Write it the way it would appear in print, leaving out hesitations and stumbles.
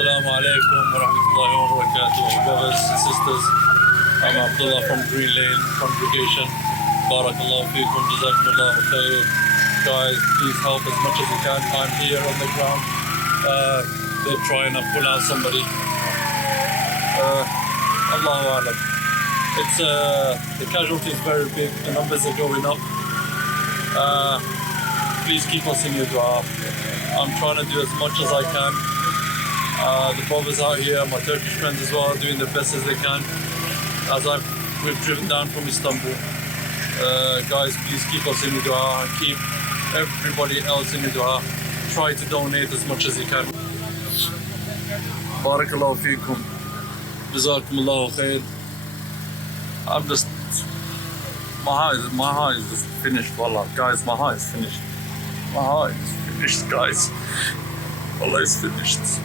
Assalamu alaikum wa rahmatullahi wa barakatuh. Brothers and sisters, I'm Abdullah from Green Lane congregation. Barakallahu feekum, jazakumullahu khair. Guys, please help as much as you can. I'm here on the ground. They're trying to pull out somebody. Allahu Alam. It's the casualty is very big. The numbers are going up. Please keep us in your dua. I'm trying to do as much as I can. The brothers out here, my Turkish friends as well, are doing the best as they can. We've driven down from Istanbul. Guys, please keep us in your dua and keep everybody else in your dua. Try to donate as much as you can. Barakallahu feekum. Jazakumullahu khair. I'm just, my eye is just finished, wallah. Guys, my eye is finished. My eye is finished, guys. Wallah, it's finished.